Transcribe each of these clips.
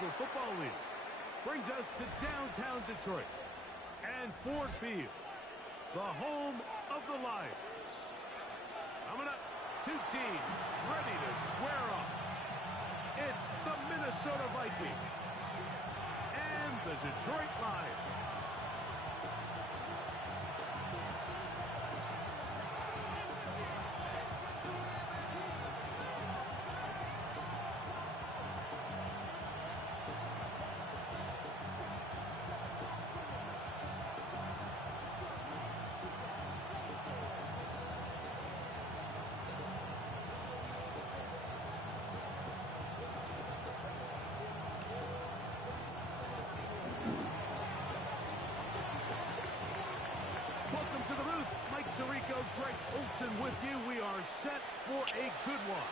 National Football League. Brings us to downtown Detroit and Ford Field, the home of the Lions. Coming up, two teams ready to square off. It's the Minnesota Vikings and the Detroit Lions. Welcome to the booth. Mike Tirico, Greg Olson with you. We are set for a good one.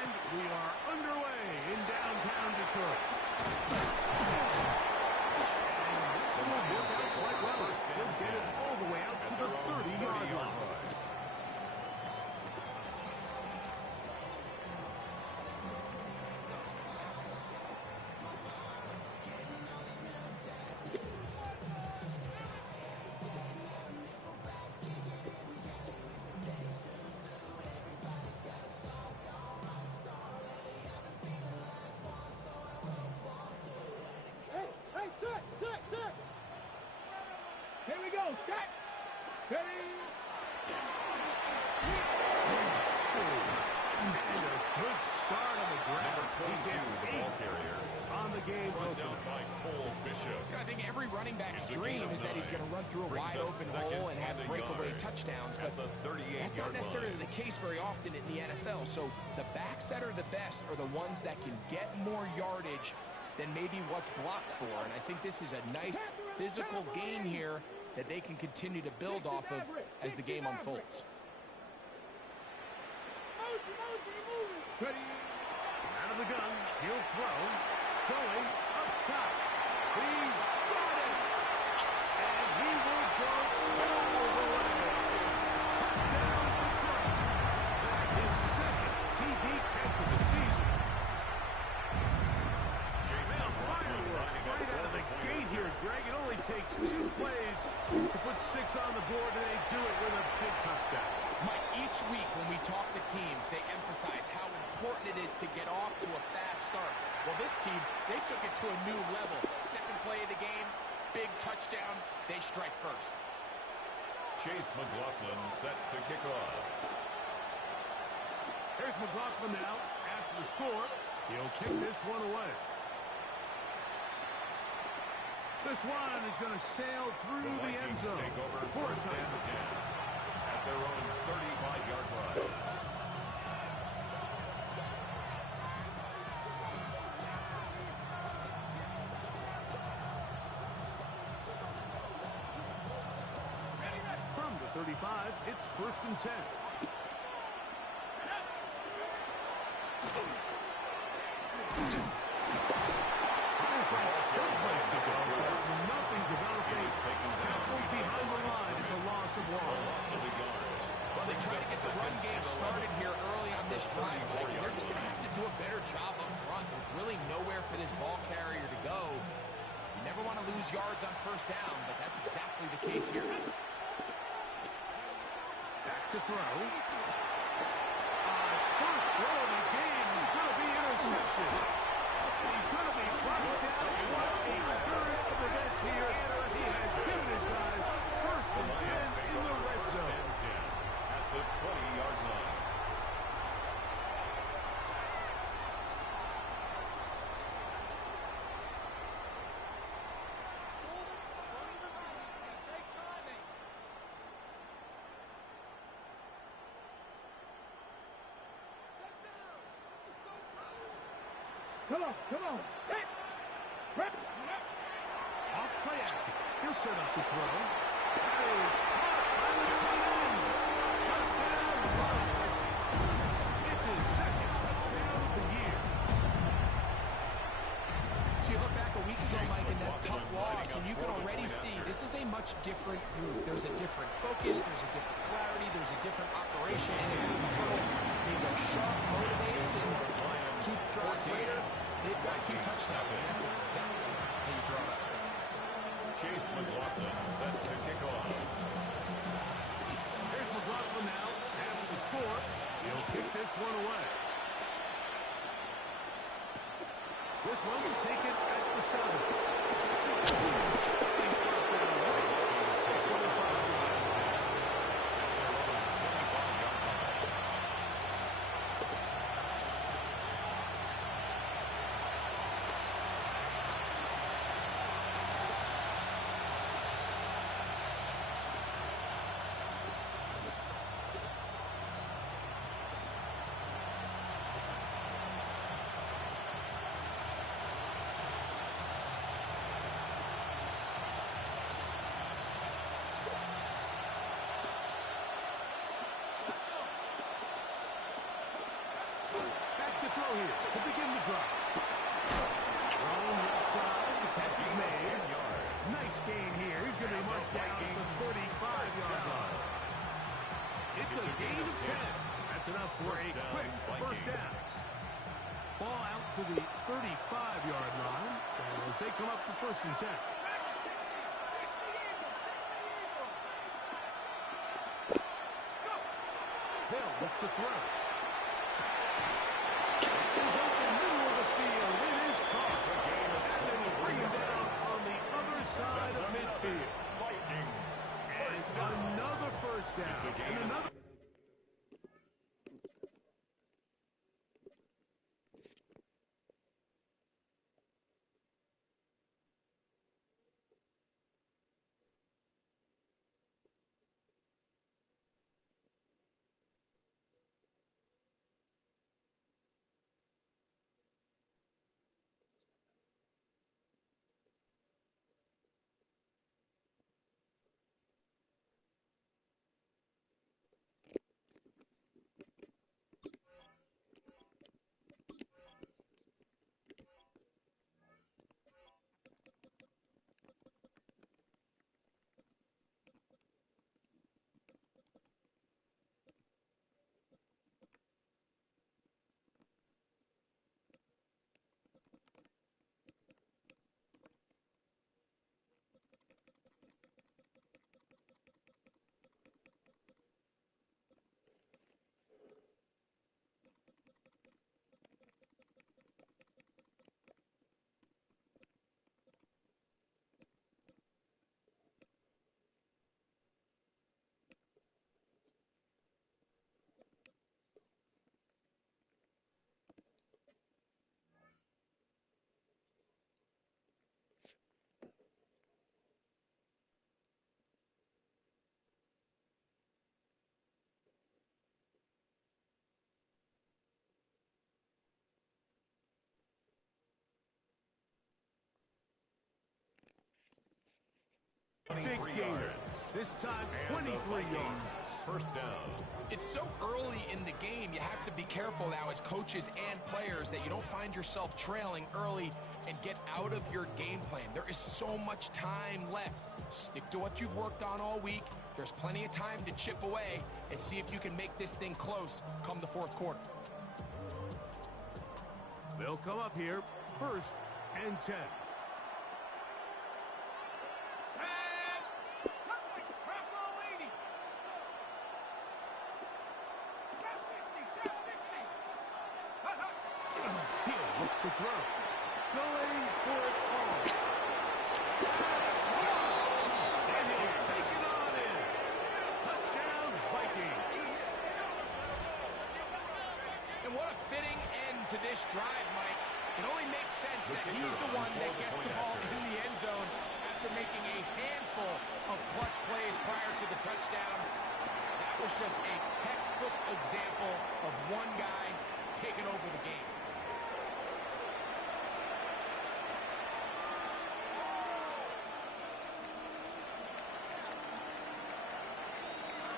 And we are underway in downtown Detroit. And this will work out quite well. They'll get it all the way out to the 30-yard line. Here we go, set, ready. And a good start on the ground. He gets 8 on the game's opener. I think every running back's dream is that he's going to run through a wide-open hole and have breakaway touchdowns, but that's not necessarily the case very often in the NFL. So the backs that are the best are the ones that can get more yardage than maybe what's blocked for. And I think this is a nice physical game here that they can continue to build off of as the game unfolds. Ready. Out of the gun. He'll throw. Going up top. He's got it. And he will go straight all the way. Touchdown Detroit. His second TD catch of the season. Fireworks right out of the gate here, Greg. It only takes 2 plays to put 6 on the board, and they do it with a big touchdown. Mike, each week when we talk to teams, they emphasize how important it is to get off to a fast start. Well, this team, they took it to a new level. Second play of the game, big touchdown, they strike first. Chase McLaughlin set to kick off. Here's McLaughlin now. After the score, he'll kick this one away. This one is going to sail through the end zone for a touchdown. At their own 35-yard line. From the 35, it's 1st and 10. Someplace to go. Nothing developing. Tackles behind the line. It's a loss of 1. Well, they try to get the run game started here early on this drive, but they're just going to have to do a better job up front. There's really nowhere for this ball carrier to go. You never want to lose yards on 1st down, but that's exactly the case here. Back to throw. First throw of the game is going to be intercepted. He's going to be brought down. What a turn of events here. He has given his guys 1st and 10 in the red zone. At the 20-yard line. Come on. Set. Off play action. He'll set up to throw. That is caught by the tight end. Touchdown, Vikings. It's his 2nd touchdown of the year. So you look back a week ago, Mike, in that tough loss, and you can already see this is a much different group. There's a different focus, there's a different clarity, there's a different operation. They go sharp, motivated, and 2 drives later, They've got 2 touchdowns, and that's exactly how you draw it up. Chase McLaughlin set to kick off. Here's McLaughlin now. After the score, he'll kick this one away. This one will take it at the 7. Throw here to begin the drive. Thrown left side. The catch is made. Nice gain here. He's going to be marked down at the 35-yard line. It's a gain of 10. That's enough for a quick first down. Ball out to the 35-yard line as they come up for 1st and 10. They'll look to throw. Side of midfield. Vikings. And another first down. And another. Big gainer. This time, 23 yards. First down. It's so early in the game, you have to be careful now as coaches and players that you don't find yourself trailing early and get out of your game plan. There is so much time left. Stick to what you've worked on all week. There's plenty of time to chip away and see if you can make this thing close come the 4th quarter. They'll come up here, 1st and 10. To throw. Going for it all. And he'll take it on in. Touchdown, Vikings. And what a fitting end to this drive, Mike. It only makes sense that he's the one that gets the ball in the end zone after making a handful of clutch plays prior to the touchdown. That was just a textbook example of one guy taking over the game.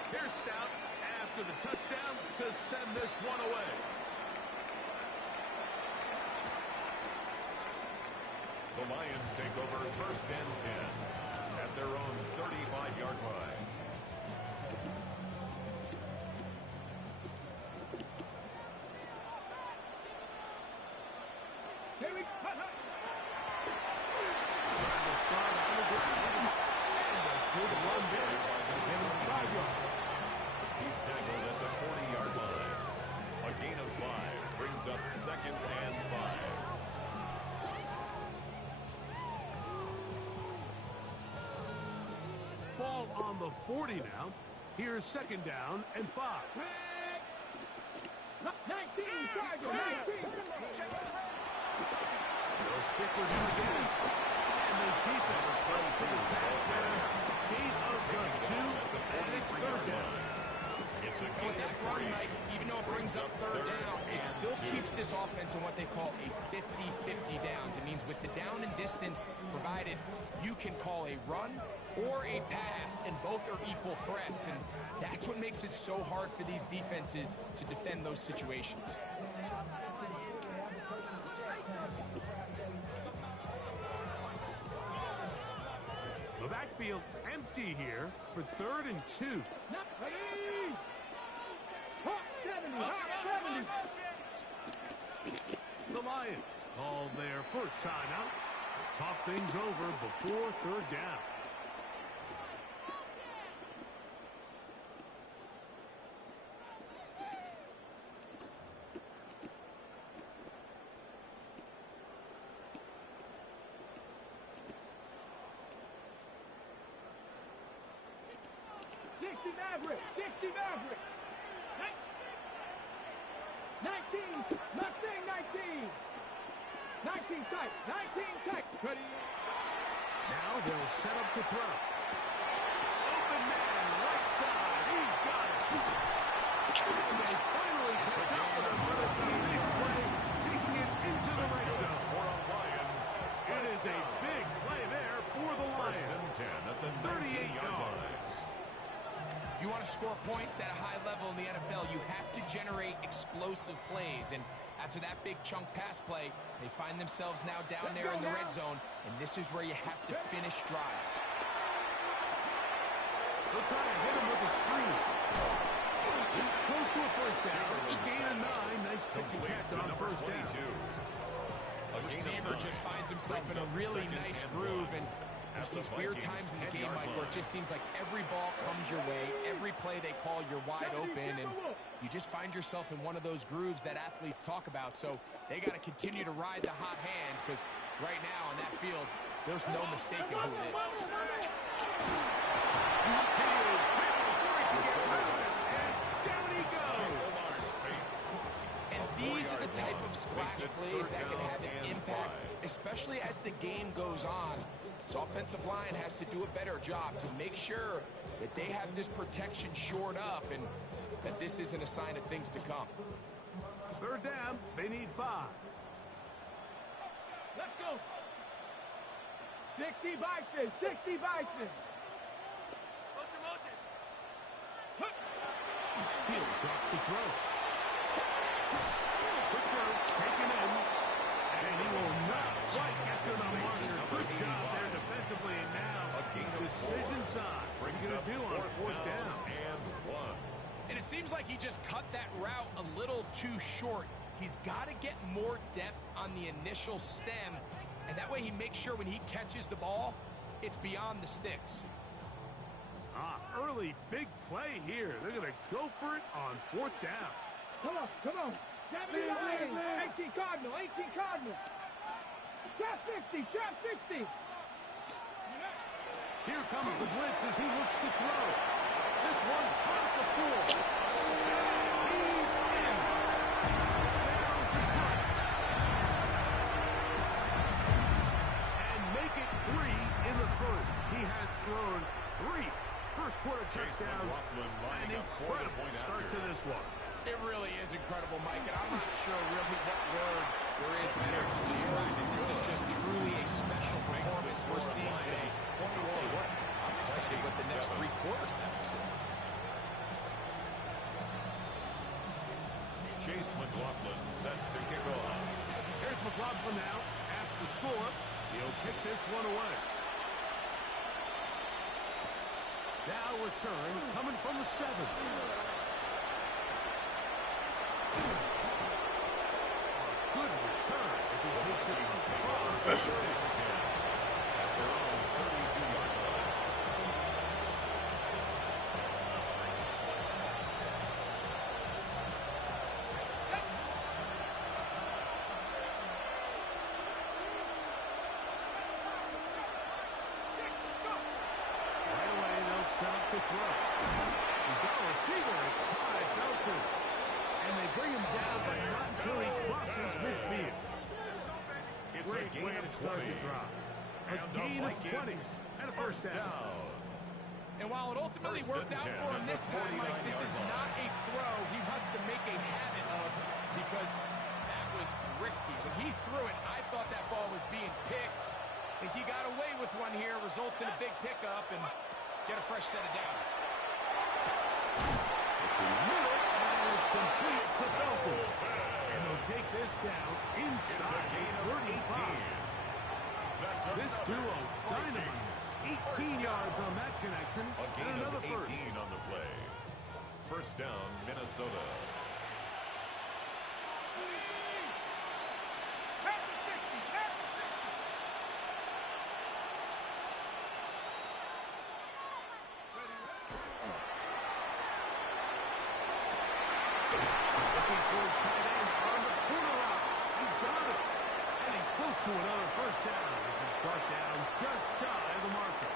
Here's Stout after the touchdown to send this one away. The Lions take over 1st and 10 at their own 35-yard line. Here we big. Give him 5 yards. He's tackled at the 40-yard line. A gain of 5 brings up 2nd and 5. Ball on the 40 now. Here's 2nd down and 5. 19, Tiger, 19. They'll stick with him again. And this defense played to the task there. Gain of just 2, and it's 3rd down. It's a And gain with that of run, 3. Mike, even though it brings up 3rd down, it still keeps this offense in what they call a 50-50 downs. It means with the down and distance provided, you can call a run or a pass, and both are equal threats. And that's what makes it so hard for these defenses to defend those situations. The backfield empty here for 3rd and 2. Ready. Hot 70, hot 70. The Lions call their first timeout. Talk things over before 3rd down. Maverick, 60 Maverick. 19, Mustang 19. 19 tight, 19 tight. Ready. Now they'll set up to throw. Open man, right side. He's got it. And they finally catch up with him with a big play, taking it into the red zone. For the Lions. It is a big play there for the First Lions. and 10 at the 38 19-yard line. If you want to score points at a high level in the NFL, you have to generate explosive plays. And after that big chunk pass play, they find themselves now down there in the red zone, and this is where you have to finish drives. They'll try to hit him with a screen. He's close to a first down. Gain of 9. Nice pitch and catch on first down. The receiver just finds himself in a really nice groove, and there's these weird times in the game, Mike, where it just seems like every ball comes your way, every play they call, you're wide open, and you just find yourself in one of those grooves that athletes talk about. So they got to continue to ride the hot hand, because right now on that field, there's no mistaking who it is. He is hit before he can get rid of it, and down he goes. And these are the type of splash plays that can have an impact, especially as the game goes on. So offensive line has to do a better job to make sure that they have this protection shored up and that this isn't a sign of things to come. 3rd down. They need 5. Let's go. 60 Bison, 60 Bison. Motion. He'll drop the throw. Quick throw, taken in. And he will not quite get to the marker. Good job there defensively. And now, decision time. What are you going to do on 4th down? And 1. And it seems like he just cut that route a little too short. He's got to get more depth on the initial stem, and that way he makes sure when he catches the ball, it's beyond the sticks. Early big play here. They're going to go for it on 4th down. Come on, come on. 18 Cardinal, 18 Cardinal. Trap 60, trap 60. Here comes the blitz as he looks to throw. This one caught the 4. He's in. Down to Detroit. And make it 3 in the first. He has thrown 3 first-quarter touchdowns. An incredible start to this one. It really is incredible, Mike, and I'm not sure really what word there is better to describe it. This is just truly a special performance we're seeing today. I'll tell you what, I'm excited what the next 3 quarters have in store. Chase McLaughlin set to kick off. Here's McLaughlin now. After the score, he'll kick this one away. Now return coming from the 7. Good return as he takes it across. to throw. He's got a receiver. It's Ty Felton. And they bring him down, but not until he crosses midfield. It's Great way to start the drive. A gain of 20 and a first down. And while it ultimately worked out for him this time, Mike, this is not a throw he wants to make a habit of because that was risky. When he threw it, I thought that ball was being picked. I think he got away with one here, results in a big pickup, and get a fresh set of downs. And it's complete to Felton. And they'll take this down inside the 35. This duo dynamites. 18 yards on that connection. A gain and another of 18 first. on the play. First down, Minnesota. Back to 60. Back to 60. Looking for his tight end on the corner route. He's got it. And he's close to another first down. This is brought down just shy of the marker.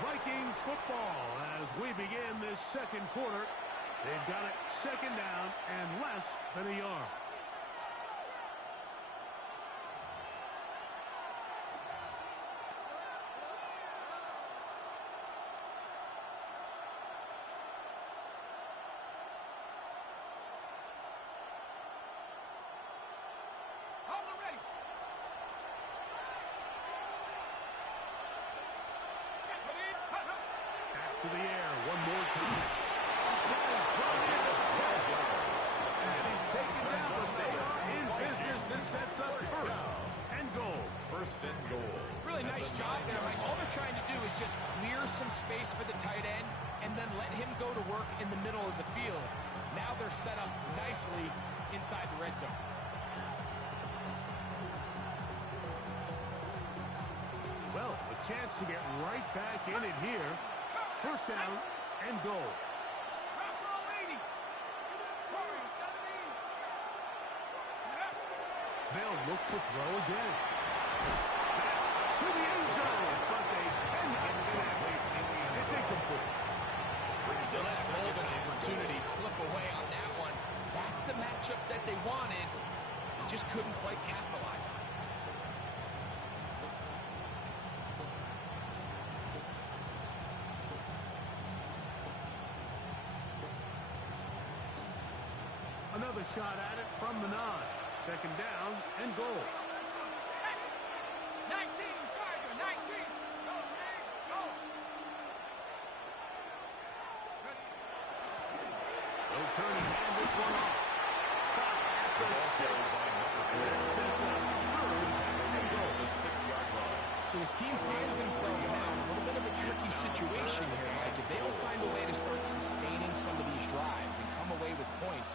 Vikings football as we begin this second quarter. They've got it second down and less than a yard. Hold it ready. Back to the air one more time. That is brought in at 10 yards. And he's taken down, but they are in business. This sets up first and goal. First and goal. Really nice job there, Mike. All they're trying to do is just clear some space for the tight end and then let him go to work in the middle of the field. Now they're set up nicely inside the red zone. Well, a chance to get right back in it here. First down and goal. Drop roll 80. Corey, 17. They'll look to throw again. Pass to the end zone, but they cannot connect. It's incomplete. They let a golden opportunity slip away on that one. That's the matchup that they wanted. They just couldn't quite capitalize on it. Another shot at it from the 9. Second down and goal. 19, Sergeant, 19. Go, man, go. No turning hand this one off. Stop at the 6. And that sets up third and goal. The 6-yard line. So his team finds themselves now in a little bit of a tricky situation here, Mike. If they don't find a way to start sustaining some of these drives and come away with points,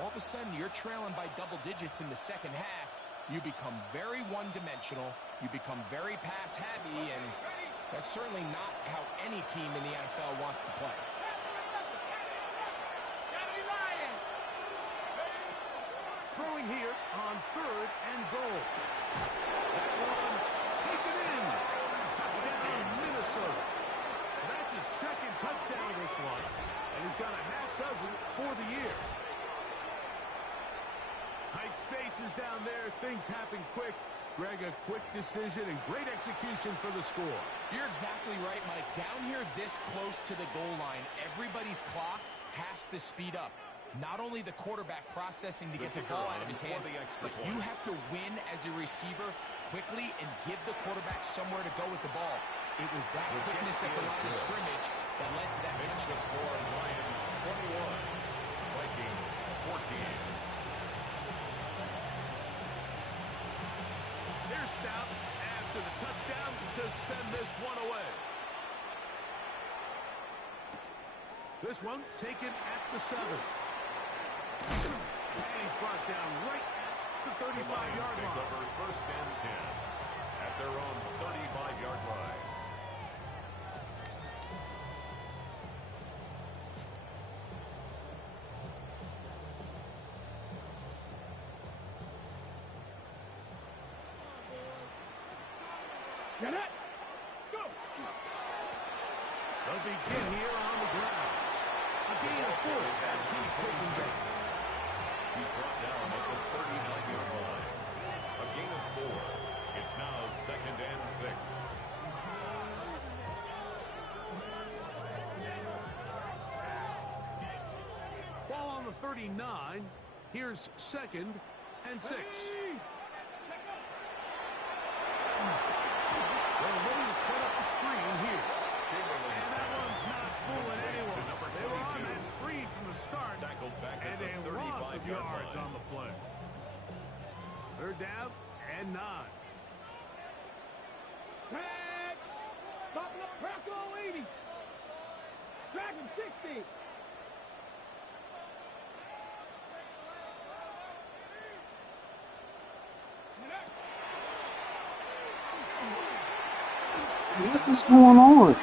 all of a sudden you're trailing by double digits in the second half. You become very one-dimensional. You become very pass-heavy, and that's certainly not how any team in the NFL wants to play. 70 Lion. Throwing here on third and goal. That one taken in. Touchdown, Minnesota. That's his second touchdown this one, and he's got a half dozen for the year. Tight spaces down there. Things happen quick. Greg, a quick decision and great execution for the score. You're exactly right, Mike. Down here this close to the goal line, everybody's clock has to speed up. Not only the quarterback processing to get the ball out of his hand, but you have to win as a receiver quickly and give the quarterback somewhere to go with the ball. It was that quickness at the line of scrimmage that led to that It's the touchdown. score, Lions 21, Vikings 14. Here's Stout after the touchdown to send this one away. This one taken at the 7. And he's brought down right at the 35-yard Take line. over first and 10 at their own 35-yard line. Get it. Go. begin here on the ground. A gain of 4 as he's taken back. He's brought down at the 39-yard line. A gain of 4. It's now 2nd and 6. Ball on the 39. Here's 2nd and 6. They're ready to set up the screen here. And that one's not fooling anyone. They were on that screen from the start. And a loss of yards on the play. 3rd down and 9. Back. Top of the press all 80. Dragon 60. What is going on?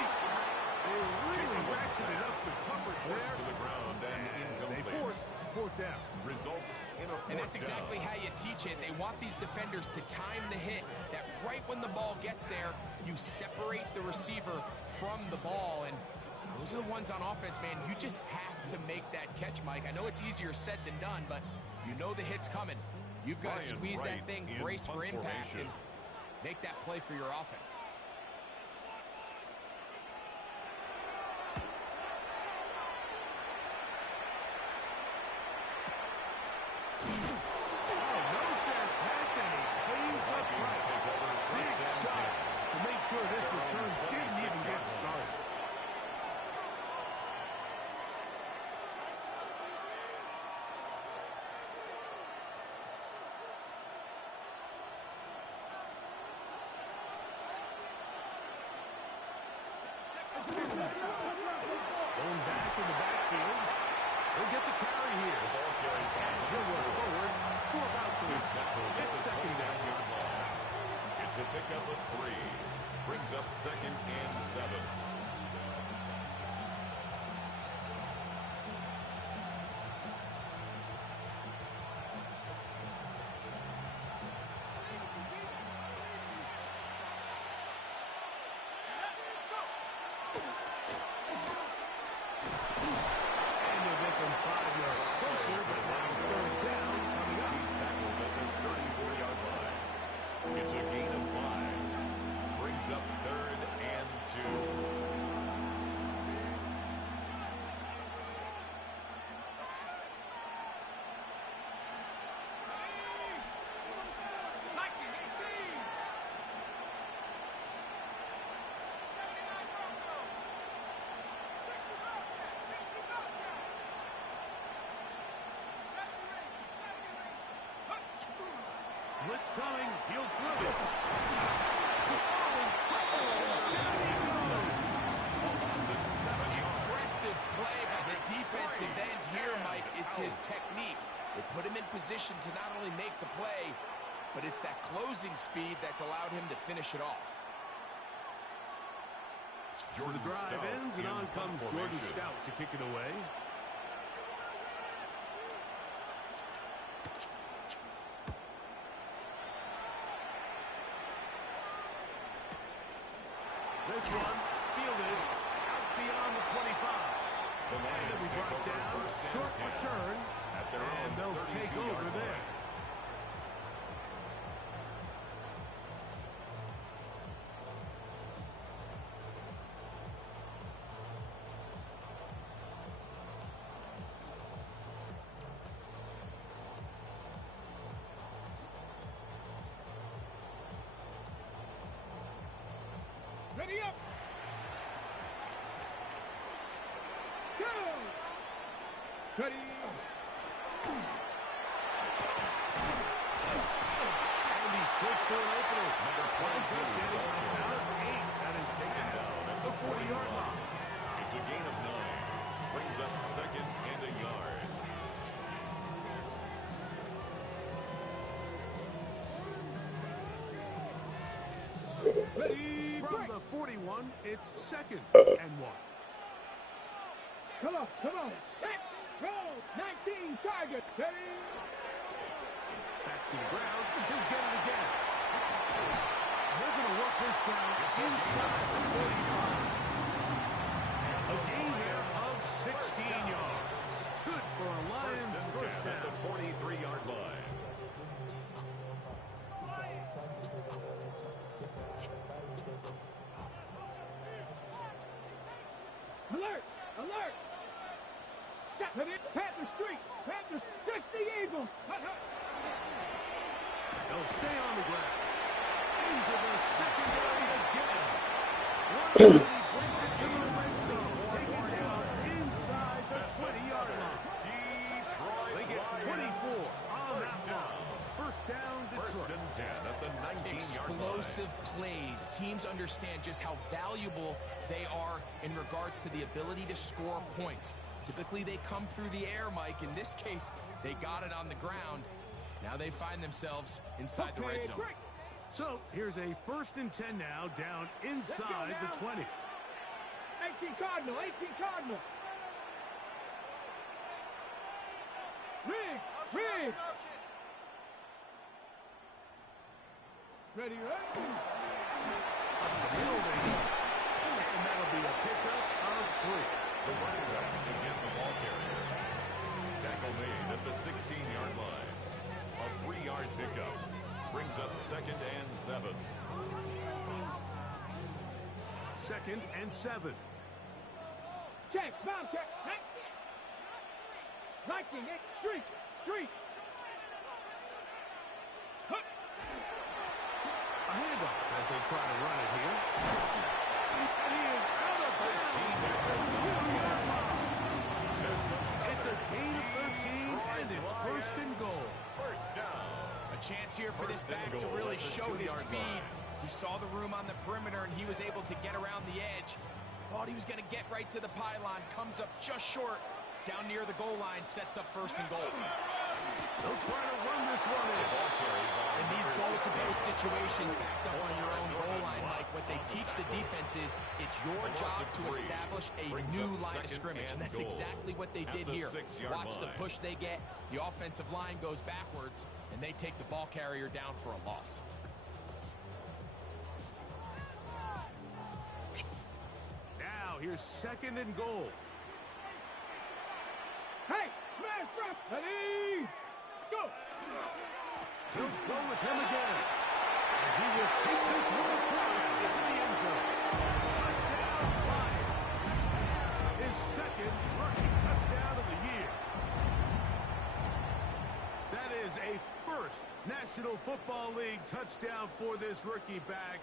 And that's exactly how you teach it. They want these defenders to time the hit, that right when the ball gets there, you separate the receiver from the ball. And those are the ones on offense, man. You just have to make that catch, Mike. I know it's easier said than done, but you know the hit's coming. You've got to squeeze that thing, brace for impact, and make that play for your offense. Going back in the backfield. He'll get the carry here. And he'll work forward for about 3. It's 2nd down. It's a pickup of 3. Brings up 2nd and 7. It's a gain of 5. Brings up 3rd and 2. Blitz coming. He'll throw it. Impressive play by the defensive end here, Mike. It's his technique. They put him in position to not only make the play, but it's that closing speed that's allowed him to finish it off. The drive ends, and on comes Jordan Stout to kick it away. This one fielded out beyond the 25. And it'll be brought down, short return, and they'll take over there. Ready up. Go. Ready. And he switched for an opener. Number 22 getting about 8. That is taken down at the 40-yard line. It's a gain of 9. Brings up 2nd and a yard. Ready. From the 41, it's 2nd and 1. Come on, come on. Set, roll, 19, target. Ready. Back to the ground. He'll get it again. They're going to work this down inside the 45. And 16 yards. Good for a Lions first down. At the 43-yard line. Alert! Alert! Panther streak! Panther stretch the Eagles! They'll stay on the ground. Into the secondary again. One brings it to the red zone. Taken down inside the 20-yard line. They get 24 on that one. First down, Detroit. First and 10 at the 19-yard line. Explosive plays. Teams understand just how valuable they are in regards to the ability to score points. Typically, they come through the air, Mike. In this case, they got it on the ground. Now they find themselves inside the red zone. Great. So here's a first and 10 now, down inside the 20. 18 Cardinal, 18 Cardinal. Riggs. Ready, ready. And that'll be a pickup of 3. The running back can get the ball carrier. Tackle made at the 16-yard line. A 3-yard pickup brings up 2nd and 7. 2nd and 7. Check, bomb check. Viking, streak. A handoff as they try to run it here. And he is out of bounds at the 2-yard line. It's a gain of 13, and it's first and goal. First down. A chance here for this back to really show his speed. He saw the room on the perimeter, and he was able to get around the edge. Thought he was going to get right to the pylon. Comes up just short. Down near the goal line, sets up first and goal. They'll try to run this one in. In these goal-to-go situations, backed up on your own goal line, Mike, what they teach the defense is it's your job to establish a new line of scrimmage, and that's exactly what they did here. Watch the push they get. The offensive line goes backwards, and they take the ball carrier down for a loss. Now, here's 2nd and goal. Hey, smash drop. Ready, go. He'll go with him again. And he will take this one across into the end zone. Touchdown, Lions. His 2nd rushing touchdown of the year. That is a first National Football League touchdown for this rookie back.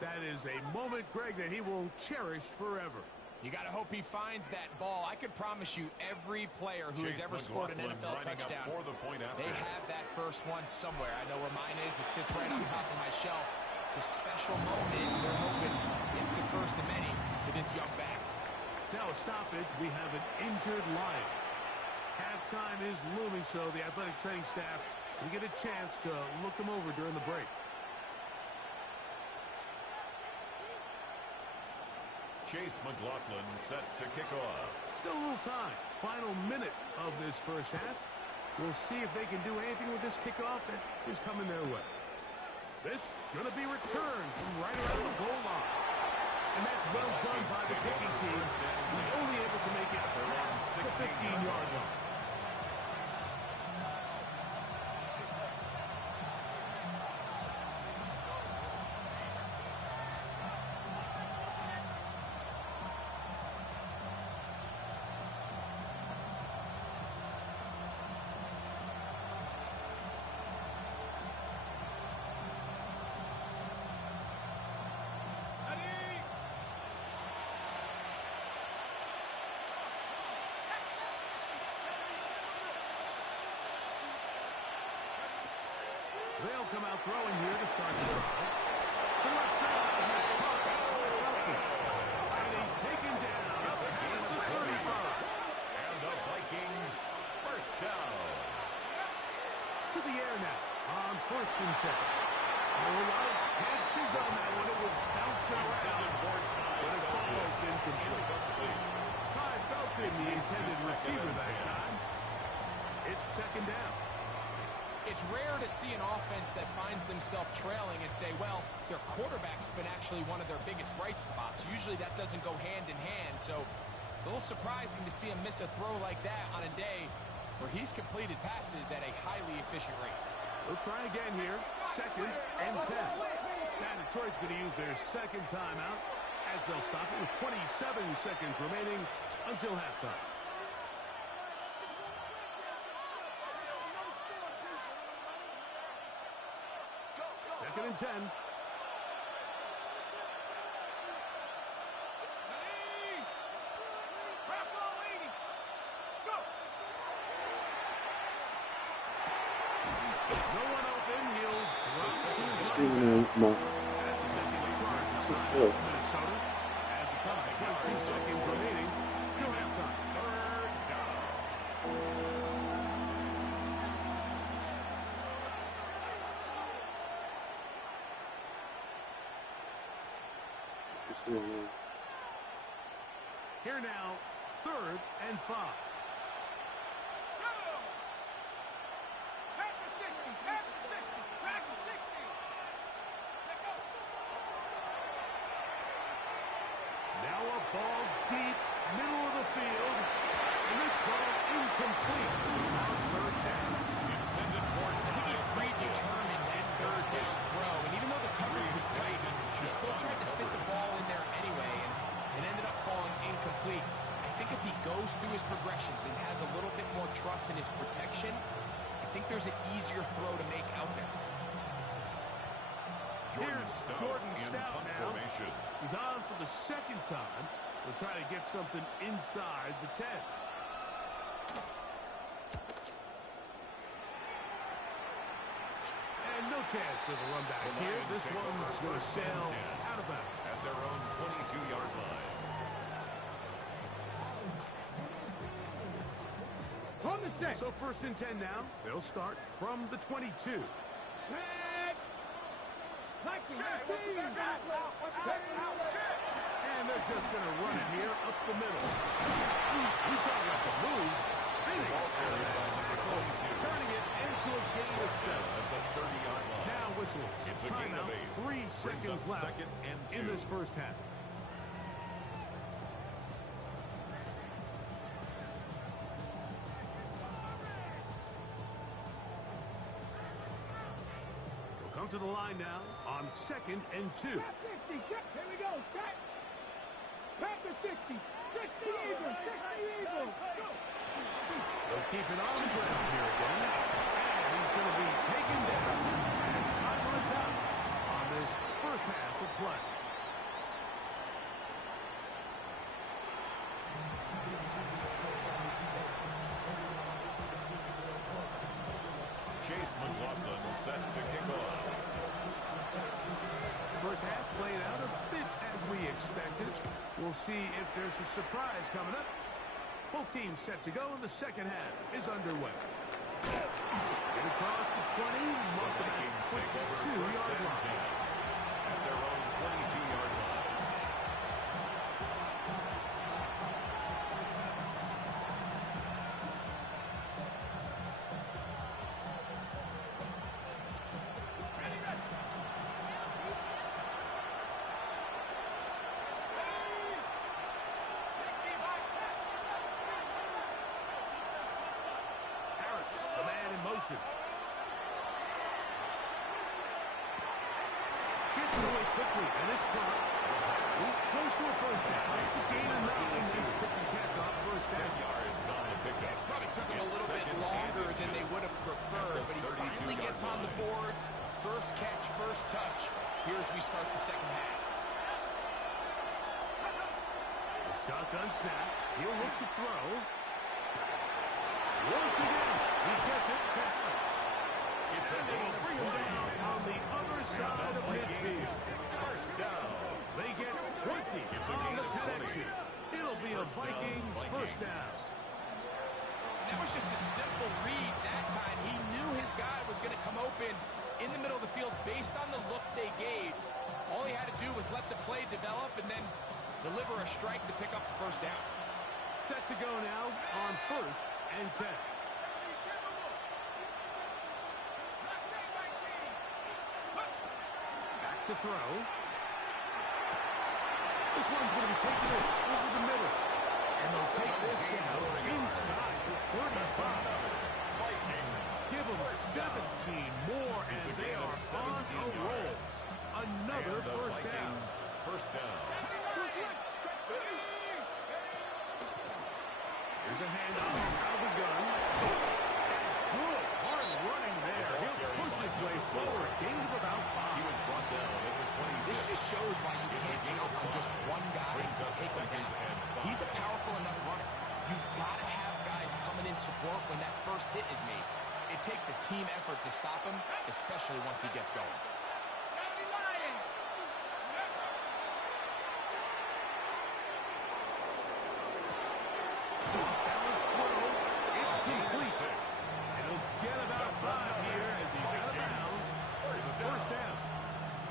That is a moment, Greg, that he will cherish forever. You got to hope he finds that ball. I could promise you every player who has ever scored an NFL touchdown, they have that first one somewhere. I know where mine is. It sits right on top of my shelf. It's a special moment. We're hoping it's the first of many for this young back. Now a stoppage. We have an injured Lion. Halftime is looming, so the athletic training staff will get a chance to look him over during the break. Chase McLaughlin set to kick off. Still a little time. Final minute of this first half. We'll see if they can do anything with this kickoff that is coming their way. This is going to be returned from right around the goal line. And that's well done by the kicking team. He's only able to make it past the 15-yard line. They'll come out throwing here to start the drive. The left side, and it's caught by Felton. And he's taken down up past the 35. And the Vikings first down. To the air now on 1st and 10. A lot of chances on that one. It was bouncing around, but it falls incomplete. Kai Felton, the intended receiver that time. It's 2nd down. It's rare to see an offense that finds themselves trailing and say, well, their quarterback's been actually one of their biggest bright spots. Usually that doesn't go hand in hand. So It's a little surprising to see him miss a throw like that on a day where he's completed passes at a highly efficient rate. We'll try again here. 2nd and 10. Now Detroit's going to use their second timeout as they'll stop it with 27 seconds remaining until halftime. Second and 10. Minnesota as it comes to 22 seconds remaining till halftime. Here now, 3rd and 5. Now a ball deep, middle of the field, and this ball incomplete on 3rd down. Intended for it. I think he predetermined that 3rd down throw, and even though the coverage was tight, he still tried to fit the ball in there anyway, and it ended up falling incomplete. I think if he goes through his progressions and has a little bit more trust in his protection, I think there's an easier throw to make out there. Here's Jordan Stout now. He's on for the 2nd time. We'll try to get something inside the 10. And no chance of a run back here. This one's going to sail out of bounds at their own 22-yard line. On the set. So 1st and 10 now. They'll start from the 22. And they're just going to run it here up the middle. You talk about the moves, spinning. Turning it into a gain of 7 at the 30-yard line. Now whistles. It's a timeout. 3 seconds left in this first half. To the line now on 2nd and 2. 60. Here we go. Set. Back to 60. 60 Eagles. 60 Eagles. They'll keep it on the ground here again. And he's going to be taken down as time runs out on this first half of play. Chase McLaughlin set to kick off. First half played out a bit as we expected. We'll see if there's a surprise coming up. Both teams set to go, and the second half is underway. Get across the 20, mark the 22-yard line. At their own 22-yard line. Gets it away quickly, and it's caught. He's close to a first down. The gain of 9. He's picked and catch off first down. 10 yards on the pickup. Probably took him a little bit longer than they would have preferred, but he finally gets on the board. First catch, first touch. Here as we start the second half. The shotgun snap. He'll look to throw. Once again, he gets it to Harris. It's and they will bring him down on the other side of midfield. First down. They get 20 on the connection. It'll be a Vikings first down. That was just a simple read that time. He knew his guy was going to come open in the middle of the field based on the look they gave. All he had to do was let the play develop and then deliver a strike to pick up the first down. Set to go now on 1st and 10. Back to throw. This one's going to be taken in over the middle. And they'll take this down inside the 35. Vikings. Give them 17 more, and they are on a roll. Another first down. First down. Here's a handoff out of the gun. Good, hard running there. He'll push his way forward. Gain of about 5. He was brought down at the 26. This just shows why you can't count on just one guy to take him down. He's a powerful enough runner. You've got to have guys coming in support when that first hit is made. It takes a team effort to stop him, especially once he gets going. Balanced throw. It's complete. And he'll get about 5 here as he's out of bounds. First down.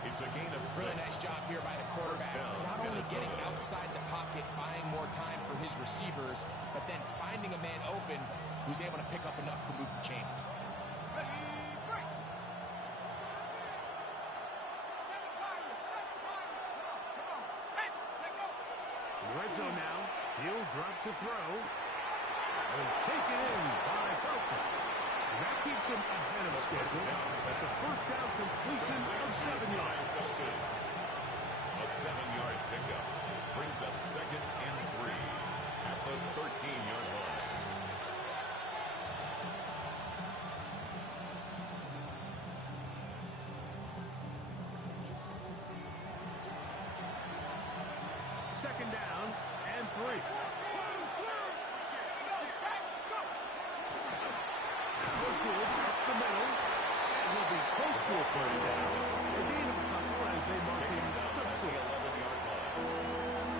It's a gain of 6. Really nice job here by the quarterback. Not only getting outside the pocket, buying more time for his receivers, but then finding a man open who's able to pick up enough to move the chains. Red zone now. He'll drop to throw. And he's taken in by Felton. That keeps him ahead of schedule. That's a first down completion of 7 yards. A 7-yard pickup brings up 2nd and 3 at the 13-yard line. Second down and 3. Good up the middle. And he'll be close to a first down. A gain of a couple as they mark him Down to at the 11-yard line.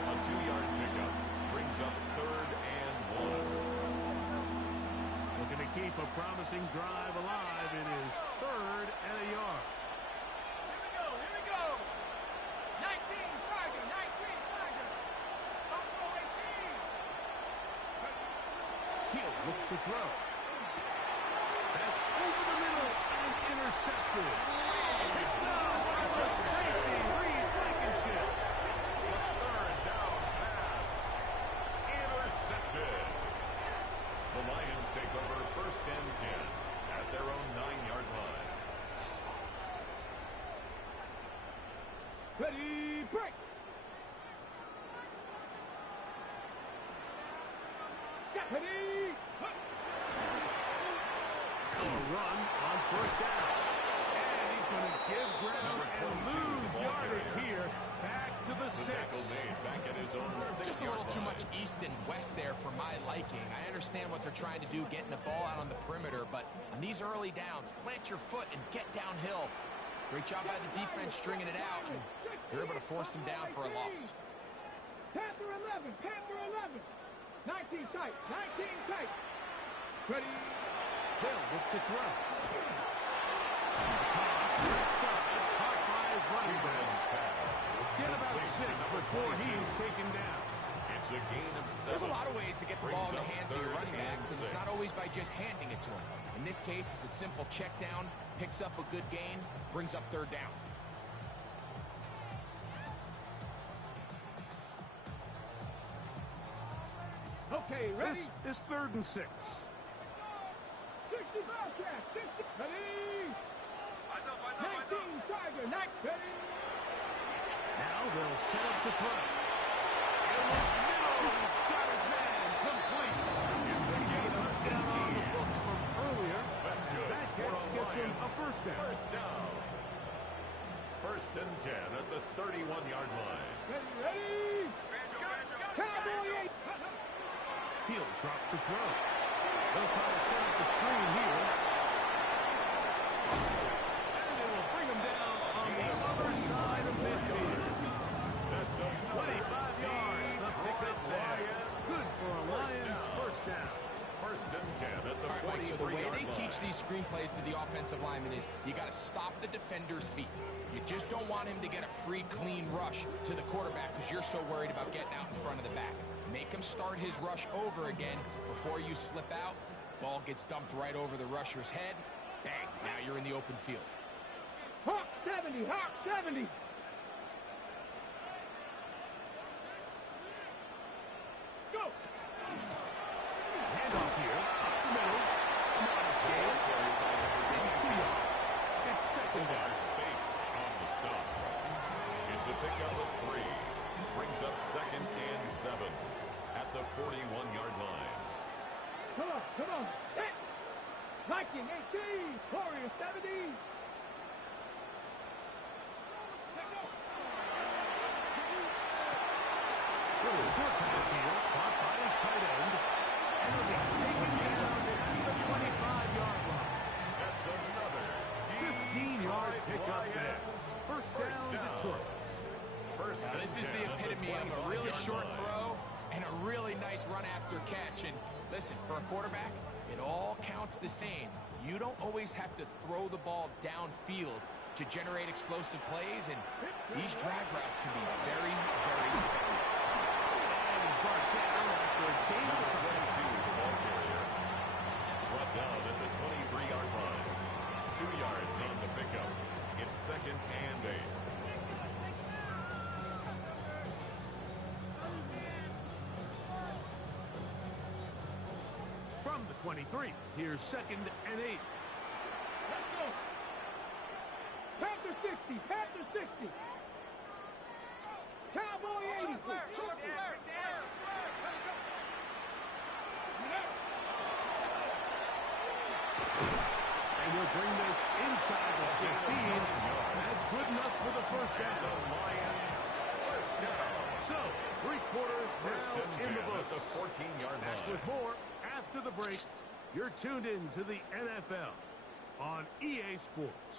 A 2-yard pickup brings up 3rd and 1. Looking to keep a promising drive alive. It is 3rd and a yard. Here we go. 19 Tiger. Buffalo 18. He'll look to throw. That's over the middle and intercepted. Picked up by the safety, Reed Blankenship. Third down pass. Intercepted. The Lions take over 1st and 10 at their own 9-yard line. Ready, break. Ready. A run on first down. And he's going to give ground and lose yardage here. Back to the 6. Tackle made back at his own 6-yard Just a little too line. much east and west there for my liking. I understand what they're trying to do, getting the ball out on the perimeter, but on these early downs, plant your foot and get downhill. Great job by the defense stringing it out, and they're able to force him down for a loss. Panther 11. 19 tight. Ready. They'll look to throw. Toss left side, caught by his running back. pass. Get about 6 before he's taken down. It's a gain of 7. There's a lot of ways to get the ball in the Brings up hands of your 3rd running backs, and it's 6. not always by just handing it to them. In this case, it's a simple check down, picks up a good gain, brings up 3rd down. Okay, ready. This is 3rd and 6. 60 Bearcat. 60. Ready. 19 Tiger. Ready. Now they'll set up to throw. In the middle, he's got his man complete. It's a gain of down on the books from earlier. That's and good. that catch gets him a first down. First down. 1st and 10 at the 31-yard line. Ready. Cowboy 8. He'll drop to throw. They'll try to set up the screen here. And they will bring him down on the other side of midfield. That's a 25 yards. The pickup there. Good for a Lions first down. 1st and 10 at the All right, Mike, so the way 43-yard they line. teach these screenplays to the offensive lineman is you got to stop the defender's feet. You just don't want him to get a free, clean rush to the quarterback because you're so worried about getting out in front of the back. Make him start his rush over again before you slip out. Ball gets dumped right over the rusher's head. Bang, now you're in the open field. Hawk 70. Hawk 70. Go. It's a pickup of 3. Brings up 2nd and 7 at the 41-yard line. Come on. Hit. Viking 18. Warrior 70. Little short pass here, caught by his tight end. And it'll be taken down at the 25-yard line. That's another 15-yard pickup there. First down, Detroit. Now, this is the epitome of a really short throw and a really nice run after catch. And listen, for a quarterback, it all counts the same. You don't always have to throw the ball downfield to generate explosive plays, and these drag routes can be very, very effective. And he's brought down after a gain of 22, the ball carrier. Brought down at the 23-yard line. 2 yards on the pickup. It's 2nd and 8. From the 23, here's 2nd and 8. Let's go. Panther 60. Panther 60. Cowboy 80. And he'll bring this inside the 15. That's good enough for the first down. The Lions first down. So, 3/4 First now and in the 10 at the books. 14-yard Back line. with more after the break. You're tuned in to the NFL on EA Sports.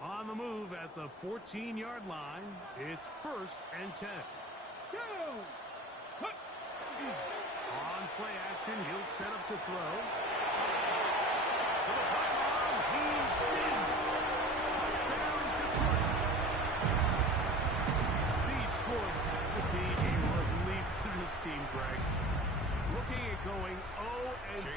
On the move at the 14-yard line, it's 1st and 10. Go. Hut. On play action, he'll set up to throw. To the pylon, he's in. Touchdown, Detroit. These scores have to be a relief to this team, Greg. Looking at going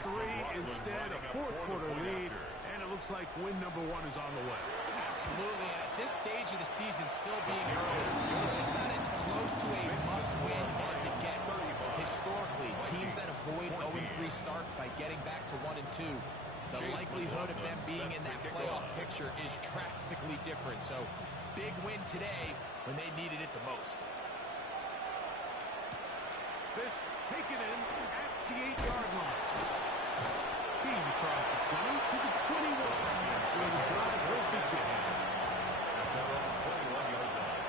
0-3 instead, a 4th-quarter lead, and it looks like win number 1 is on the way. Absolutely. And at this stage of the season, still being early, this is not as close to a must-win as it gets. Historically, teams that avoid 0-3 starts by getting back to 1-2, the likelihood of them being in that playoff picture is drastically different. So, big win today when they needed it the most. This taken in at the 8-yard line. He's across the 20 to the 21. That's where the drive will begin. At their own 21-yard line.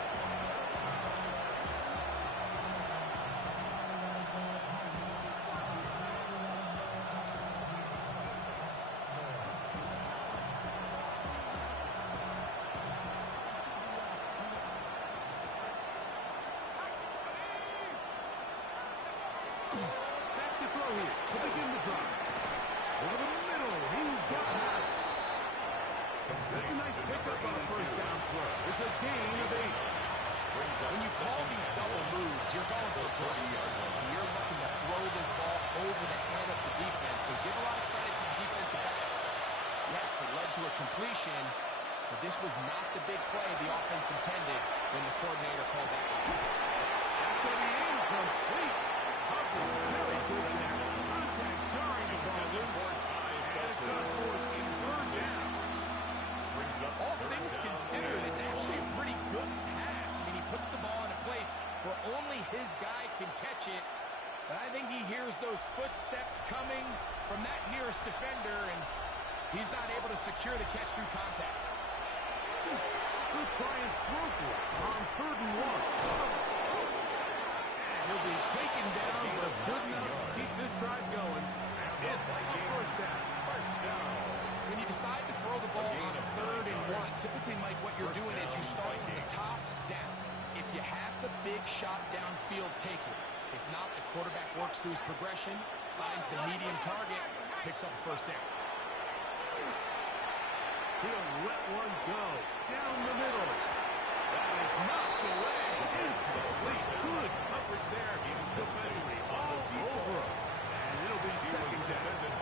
Back to throw here to begin the drive. Over the middle, he's got Harris. That's a nice pickup on a first down throw. It's a gain of 8. When you call these double moves, you're going for 30-yard line. You're looking to throw this ball over the head of the defense. So give a lot of credit to the defensive backs. Yes, it led to a completion, but this was not the big play the offense intended when the coordinator called that play. That's going to be incomplete. Very good there. Contact jarring the ball loose. And it's going to force him third down. All things considered, it's actually a pretty good pass. I mean, he puts the ball in a place where only his guy can catch it. But I think he hears those footsteps coming from that nearest defender, and he's not able to secure the catch through contact. He'll try and throw for it on 3rd and 1. He'll be taken down, but good enough to keep this drive going. It's a first down. First down. When you decide to throw the ball on 3rd and 1, typically, Mike, what you're doing is you start from the top down. If you have the big shot downfield, take it. If not, the quarterback works through his progression, finds the medium target, picks up a first down. He'll let one go down the middle. That is knocked away. Incomplete. Good coverage there defensively all over him. And it'll be second down.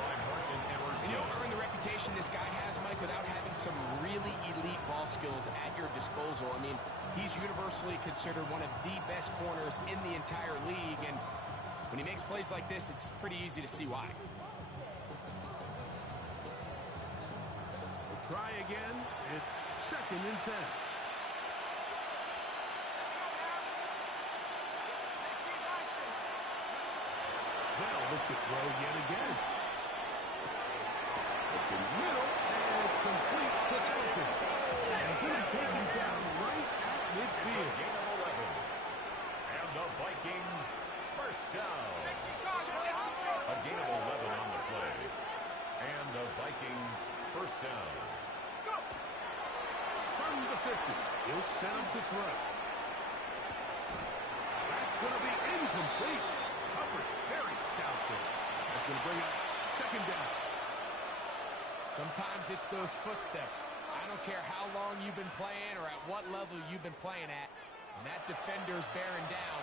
And you don't earn the reputation this guy has, Mike, without having some really elite ball skills at your disposal. I mean, he's universally considered one of the best corners in the entire league, and when he makes plays like this, it's pretty easy to see why. try again. It's 2nd and 10. They'll look to throw yet again. Looking middle, and it's complete to Felton. And he's going to take it down right at midfield. Gain of 11. And the Vikings first down. A gain of 11 on the play. And the Vikings first down. From the 50, he'll set him to throw. That's going to be incomplete. Coverage very stout there. That's going to bring up 2nd down. Sometimes it's those footsteps. I don't care how long you've been playing or at what level you've been playing at. When that defender's bearing down,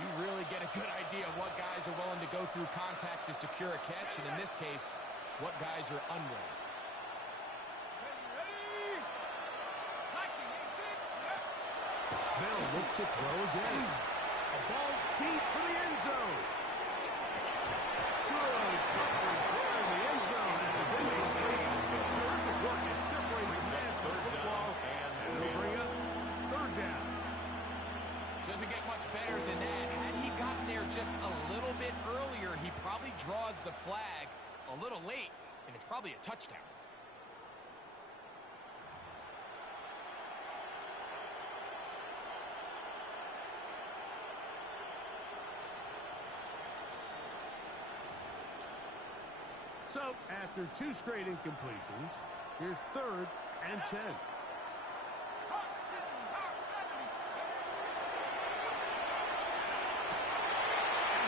you really get a good idea of what guys are willing to go through contact to secure a catch, and in this case, what guys are unwilling. They'll look to throw again. A ball deep for the end zone. Good coverage there in the end zone. And it's incomplete. Terrific work is separating man from the football. And it'll bring up 3rd down. Doesn't get much better than that. Had he gotten there just a little bit earlier, he probably draws the flag a little late, and it's probably a touchdown. So, after 2 straight incompletions, here's 3rd and 10. And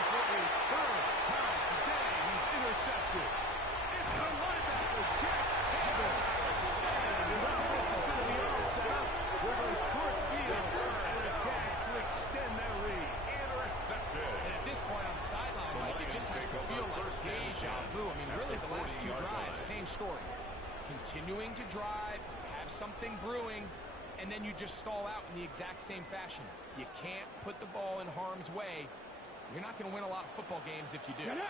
for a 3rd time today, he's intercepted. It's a linebacker, Jack Campbell. And his offense is going to be all set up with a short field and a catch to extend their lead. Intercepted. And at this point on the sideline, Mike, it just has to feel like deja vu. I mean, really, the last 2 drives, same story. Continuing to drive, have something brewing, and then you just stall out in the exact same fashion. You can't put the ball in harm's way. You're not going to win a lot of football games if you do. It's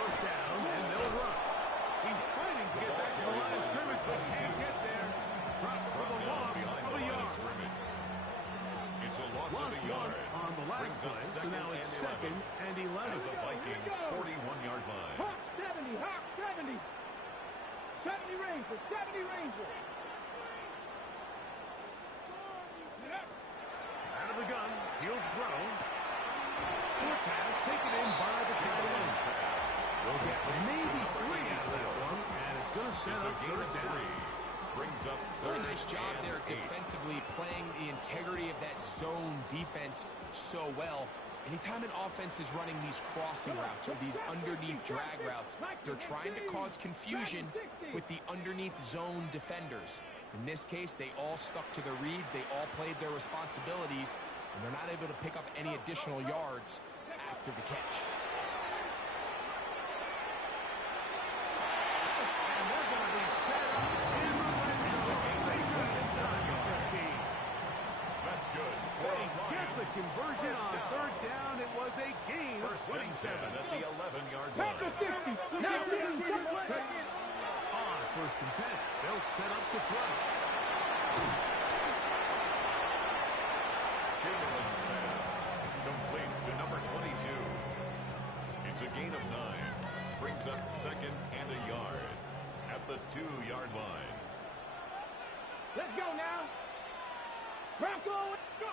1st down, and they'll run. He's fighting to get back to the line of scrimmage, but can't get there. Drop for the loss of a yard. It's a loss of a Lost yard. 1 on the last play, so now it's 2nd and 11. At the Vikings 41-yard line. Hawk 70, Hawk 70. 70 Rangers, 70 Rangers. Out of the gun, he'll throw. Short pass taken in by the tight end. They'll get maybe 3 out of that one, and it's going to set It's a up gain 3rd of down. 3. Brings up Really 3rd nice job and there 8. defensively, playing the integrity of that zone defense so well. Anytime an offense is running these crossing routes or these underneath drag routes, they're trying to cause confusion with the underneath zone defenders. In this case, they all stuck to their reads, they all played their responsibilities, and they're not able to pick up any additional yards after the catch. And they're going to be set up in the red zone. They got inside the 15. That's good. They get the conversion on 3rd down. It was a gain of 27. At the 11-yard line. Back to 50. Now 60. On 1st and 10, they'll set up to throw. Chamberlain's pass. Complete to number 22. It's a gain of 9. Brings up 2nd and a yard. At the 2-yard line. Let's go now. Bronco, let's go.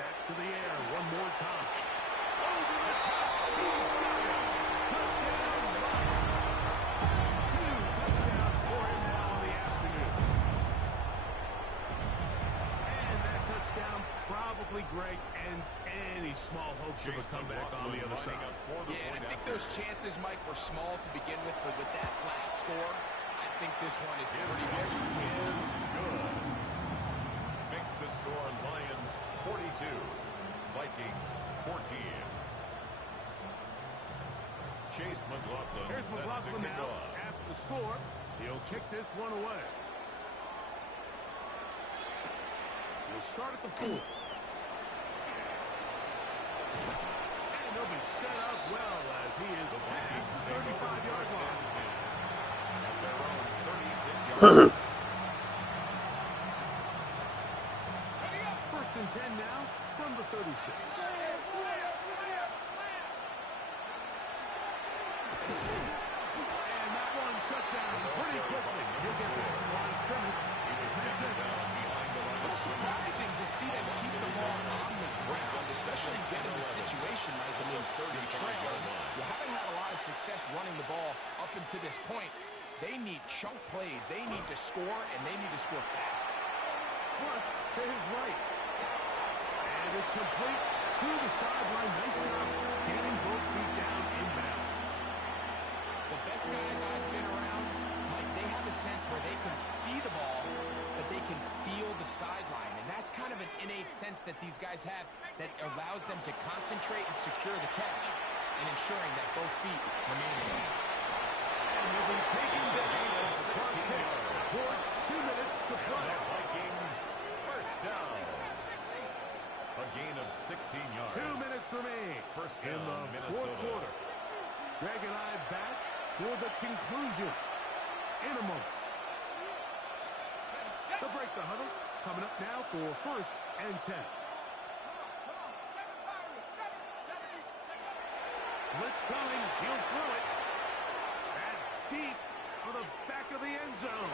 Back to the air one more time. Over the top. He's got it. Touchdown, Vikings. 2 touchdowns for him now in the afternoon. And that touchdown probably, Greg, ends any small hopes of a comeback on the other side. Yeah, and I think those chances, Mike, were small to begin with, but with that last score, I think this one is pretty much Good. Makes the score Lions 42, Vikings 14. Chase McLaughlin Here's set to McLaughlin kick now. off. After the score, he'll kick this one away. He'll start at the 4. And they'll be set up well as he is past the 35-yard line. At their own 36-yard line. First and 10 now from the 36. And that one shut down pretty quickly. He'll get back to the line of scrimmage. That's it. It's surprising to see them keep the ball on the ground, especially given the situation, Mike. I mean, you trail. You haven't had a lot of success running the ball up until this point. They need chunk plays. They need to score, and they need to score fast. Plus to his right. And it's complete to the sideline. Nice job getting both feet down in bounds. The best guys I've been around, Mike, they have a sense where they can see the ball, but they can feel the sideline. And that's kind of an innate sense that these guys have that allows them to concentrate and secure the catch and ensuring that both feet remain in bounds. And he'll be taking down as the clock ticks towards 2 minutes to play. Vikings first down. A gain of 16 yards. 2 minutes remain First in down, the Minnesota. fourth quarter. Greg and I back for the conclusion in a moment. They'll break the huddle. Coming up now for first and 10. Blitz coming. He'll throw it. That's deep for the back of the end zone.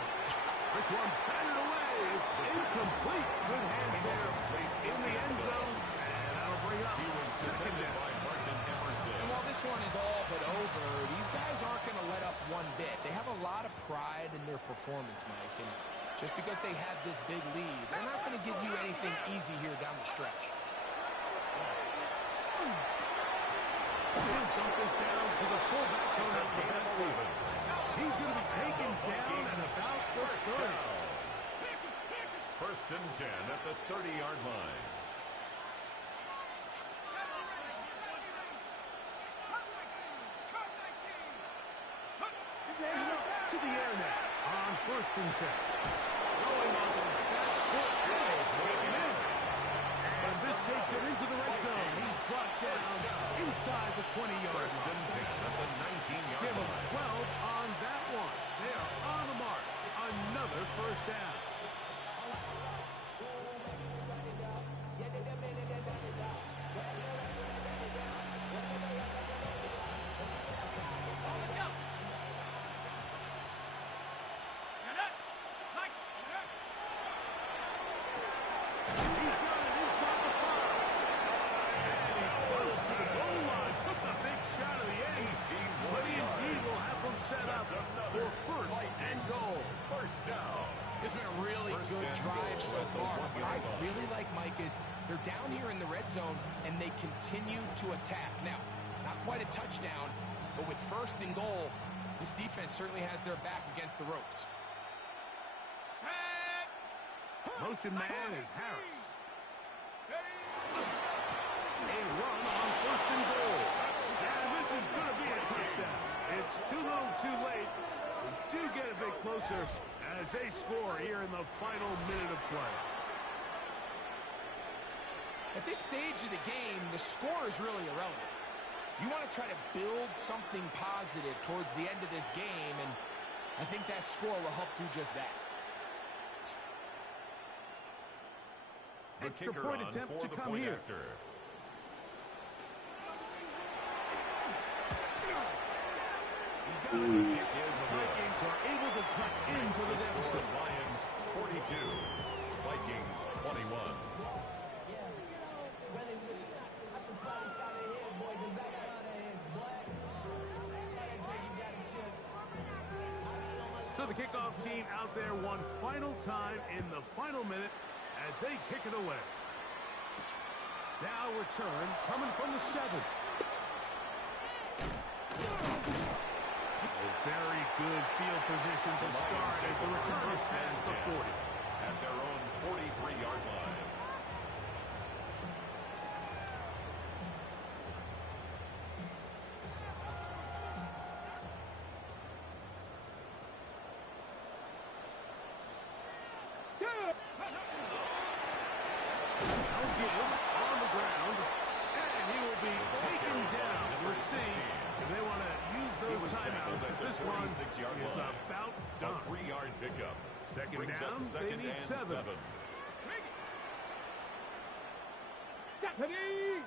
This one batted away. It's incomplete. Good hands there in the end zone. And that'll bring up second down. And while this one is all but over, these guys aren't going to let up one bit. They have a lot of pride in their performance, Mike. And just because they have this big lead, they're not going to give you anything easy here down the stretch. He'll dump this down to the fullback coming out of the backfield. He's going to be taken down at about the 30. First and 10 at the 30-yard line. To the air now on first and 10. Going on the back foot. And it's taken in. And this takes it into the red zone. He's brought down inside the 20-yard line. First and 10 at the 19-yard Give him line. 12 on that one. They are on the march. Another first down. Set up for first and goal. First down. It's been a really good drive so far. What I really like, Mike, is they're down here in the red zone, and they continue to attack. Now, not quite a touchdown, but with first and goal, this defense certainly has their back against the ropes. Motion man is Harris. A run on first and goal. And this is going to be a touchdown. It's too little too late. They do get a bit closer as they score here in the final minute of play. At this stage of the game, the score is really irrelevant. You want to try to build something positive towards the end of this game, and I think that score will help do just that. The Extra kicker point on attempt for to the come point here. after. The Vikings are able to cut into the deficit. Lions 42, Vikings 21. So the kickoff team out there one final time in the final minute as they kick it away. Now return coming from the 7. A very good field position to start as the return is past the 40. At their own 43-yard line. Now give on the ground, and he will be taken down is 6-yard line. about A done. 3-yard pickup. Second Brings down, up they second need and 7. Stephanie!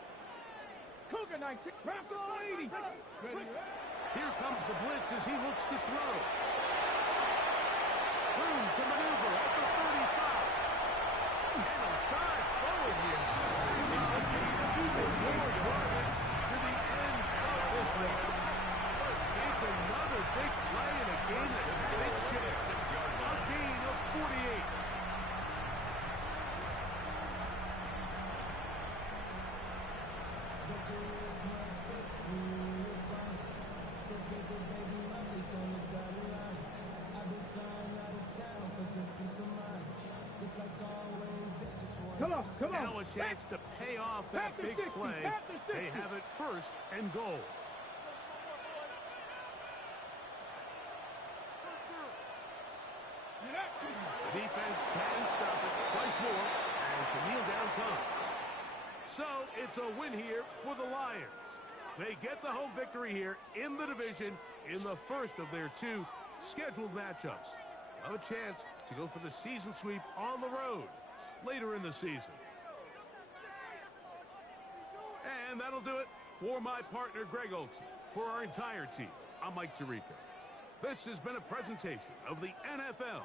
Cougar 19. Raptor 80. Ready. Here comes the blitz as he looks to throw. Room to maneuver at the 35. And a dive forward here. It's a gain of even more yards to the end of this one. It's another big play in a game that's had its share. 6-yard A line. gain of 48. Come on, come on. Now a chance to pay off that Pass the big 60, play. pass the 60. They have it first and goal. The defense can stop it twice more as the kneel down comes. So it's a win here for the Lions. They get the home victory here in the division in the first of their 2 scheduled matchups. A chance to go for the season sweep on the road later in the season. And that'll do it for my partner, Greg Olson. For our entire team, I'm Mike Tirico. This has been a presentation of the NFL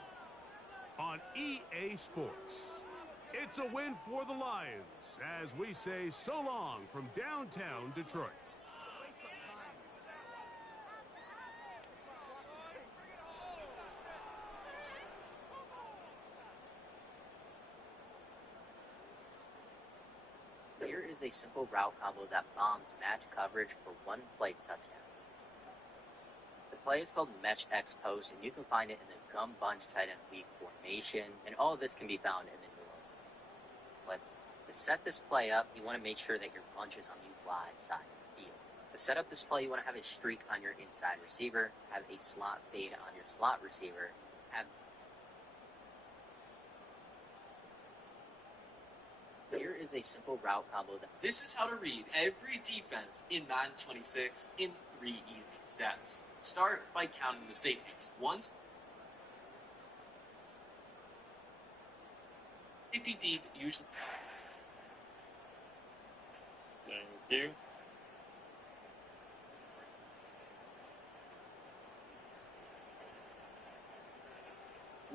on EA Sports. It's a win for the Lions as we say so long from downtown Detroit. Here is a simple route combo that bombs match coverage for one-play touchdowns. The play is called Mesh X Post, and you can find it in the Gum Bunch tight end weak formation, and all of this can be found in the nuance. But to set this play up, you want to make sure that your bunch is on the wide side of the field. To set up this play, you want to have a streak on your inside receiver, have a slot fade on your slot receiver, have Here is a simple route combo. This is how to read every defense in Madden 26 in 3 easy steps. Start by counting the safeties. Once safety deep, usually. Thank you.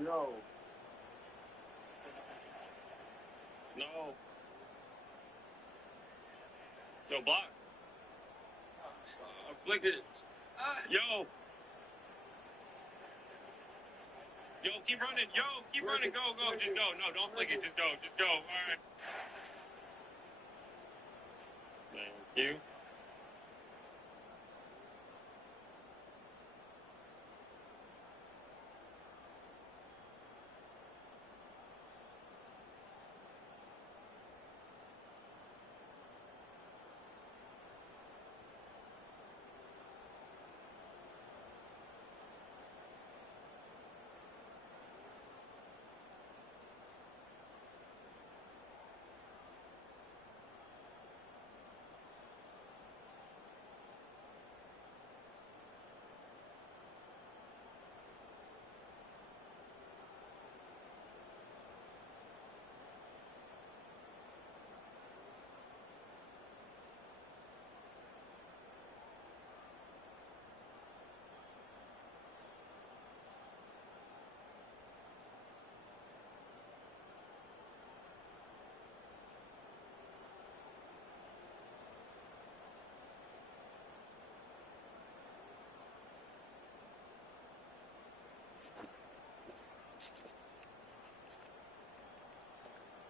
No. No. Yo, block. Flick it. Yo. Yo, keep running. Yo, keep running. Go, go. Just go. No, don't flick it. Just go. Just go. All right. Thank you.